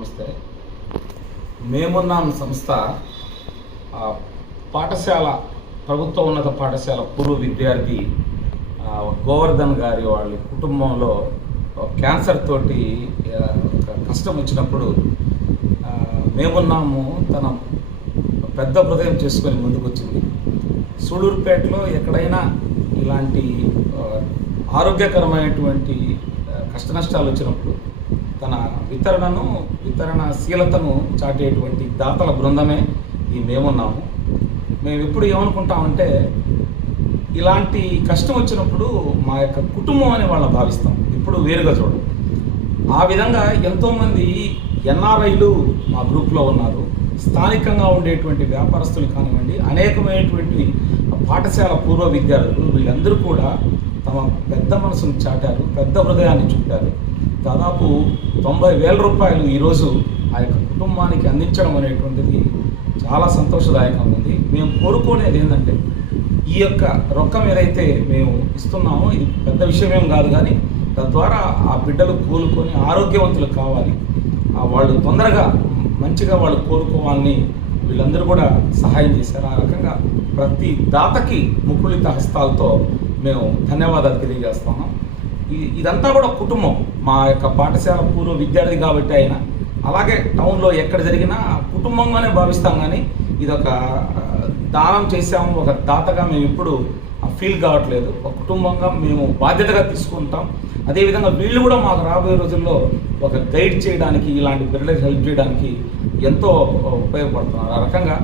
నమస్తే మేమున్నాం సంస్థ పాఠశాల ప్రభుత్వ ఉన్నత పాఠశాల పూర్వ విద్యార్థి గోవర్ధన్ గారి వాళ్ళ కుటుంబంలో క్యాన్సర్ తోటి ఒక కష్టం వచ్చినప్పుడు మేమున్నాము తన పెద్ద హృదయం చేసుకొని ముందుకు వచ్చింది సూళూరుపేటలో ఎక్కడైనా ఇలాంటి ఆరోగ్యకరమైనటువంటి కష్ట నష్టాలు వచ్చినప్పుడు తన వితరణను వితరణ శీలతను చాటేటువంటి దాతల బృందమే ఈ మేమున్నాము. మేము ఎప్పుడు ఏమనుకుంటామంటే ఇలాంటి కష్టం వచ్చినప్పుడు మా యొక్క కుటుంబం అని వాళ్ళని భావిస్తాం. ఇప్పుడు వేరుగా చూడం ఆ విధంగా ఎంతోమంది ఎన్ఆర్ఐలు మా గ్రూప్లో ఉన్నారు. స్థానికంగా ఉండేటువంటి వ్యాపారస్తులు కానివ్వండి అనేకమైనటువంటి పాఠశాల పూర్వ విద్యార్థులు వీళ్ళందరూ కూడా తమ పెద్ద మనసును చాటారు పెద్ద హృదయాన్ని చూపారు. దాదాపు తొంభై వేల రూపాయలు ఈరోజు ఆ యొక్క కుటుంబానికి అందించడం అనేటువంటిది చాలా సంతోషదాయకంగా ఉంది. మేము కోరుకునేది ఏంటంటే ఈ యొక్క రొక్కం ఏదైతే మేము ఇస్తున్నామో ఇది పెద్ద విషయమేం కాదు కానీ తద్వారా ఆ బిడ్డలు కోలుకొని ఆరోగ్యవంతులు కావాలి. ఆ వాళ్ళు తొందరగా మంచిగా వాళ్ళు కోరుకోవాలని వీళ్ళందరూ కూడా సహాయం చేశారు. ఆ రకంగా ప్రతి దాతకి ముకుళిత హస్తాలతో మేము ధన్యవాదాలు తెలియజేస్తున్నాం. ఇదంతా కూడా కుటుంబం. మా యొక్క పాఠశాల పూర్వ విద్యార్థి కాబట్టి ఆయన అలాగే టౌన్లో ఎక్కడ జరిగినా కుటుంబంగానే భావిస్తాం కానీ ఇదొక దానం చేసాము ఒక దాతగా మేము ఇప్పుడు ఫీల్ కావట్లేదు. ఒక కుటుంబంగా మేము బాధ్యతగా తీసుకుంటాం. అదేవిధంగా వీళ్ళు కూడా మాకు రాబోయే రోజుల్లో ఒక గైడ్ చేయడానికి ఇలాంటి పిల్లలకి హెల్ప్ చేయడానికి ఎంతో ఉపయోగపడుతున్నారు. ఆ రకంగా